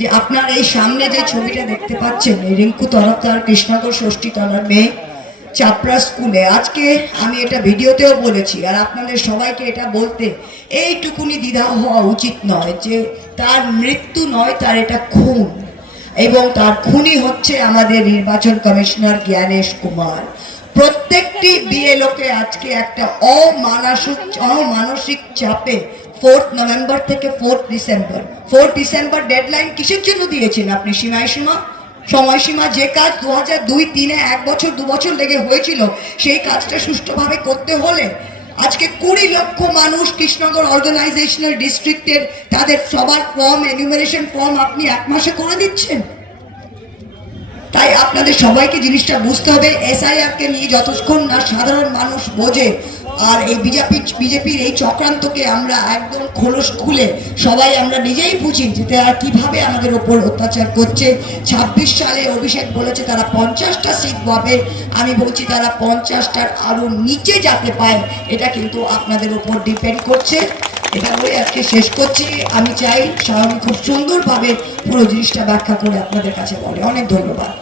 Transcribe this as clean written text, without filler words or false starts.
যে আপনার এই সামনে যে ছবিটা দেখতে পাচ্ছেন, এই রিঙ্কু তরফদার কৃষ্ণনগর ষষ্ঠী তলার মেয়ে চাপড়া স্কুলে, আজকে আমি এটা ভিডিওতেও বলেছি আর আপনাদের সবাইকে এটা বলতে এইটুকুনি দ্বিধা হওয়া উচিত নয় যে তার মৃত্যু নয়, তার এটা খুন, এবং তার খুনি হচ্ছে আমাদের নির্বাচন কমিশনার জ্ঞানেশ কুমার। প্রত্যেকটি বিএলওকে আজকে একটা অমানসিক চাপে 4 নভেম্বর থেকে 4 ডিসেম্বর ডেডলাইন কিসের জন্য দিয়েছেন আপনি? সময়সীমা যে কাজ 2002-03-এ 1 বছর 2 বছর লেগে হয়েছিল, সেই কাজটা সুষ্ঠুভাবে করতে হলে আজকে 20 লক্ষ মানুষ কৃষ্ণনগর অর্গানাইজেশনাল ডিস্ট্রিক্টের তাদের সবার ফর্ম, এনিউমারেশন ফর্ম আপনি 1 মাসে করে দিচ্ছেন। তাই আপনাদের সবাইকে জিনিসটা বুঝতে হবে, এসআইআর কে নিয়ে যতক্ষণ না সাধারণ মানুষ বোঝে আর এই বিজেপির এই চক্রান্তকে আমরা একদম খোলস খুলে সবাই আমরা নিজেই বুঝি যে তারা কিভাবে আমাদের ওপর অত্যাচার করছে। 26 সালে অভিষেক বলেছে তারা 50টা সিট পাবে, আমি বলছি তারা 50টার আরো নিচে যেতে পায়, এটা কিন্তু আপনাদের উপর ডিপেন্ড করছে। এটা বলে আজকে শেষ করছি। আমি চাই সায়নী খুব সুন্দরভাবে পুরো জিনিসটা ব্যাখ্যা করে আপনাদের কাছে বলে। অনেক ধন্যবাদ।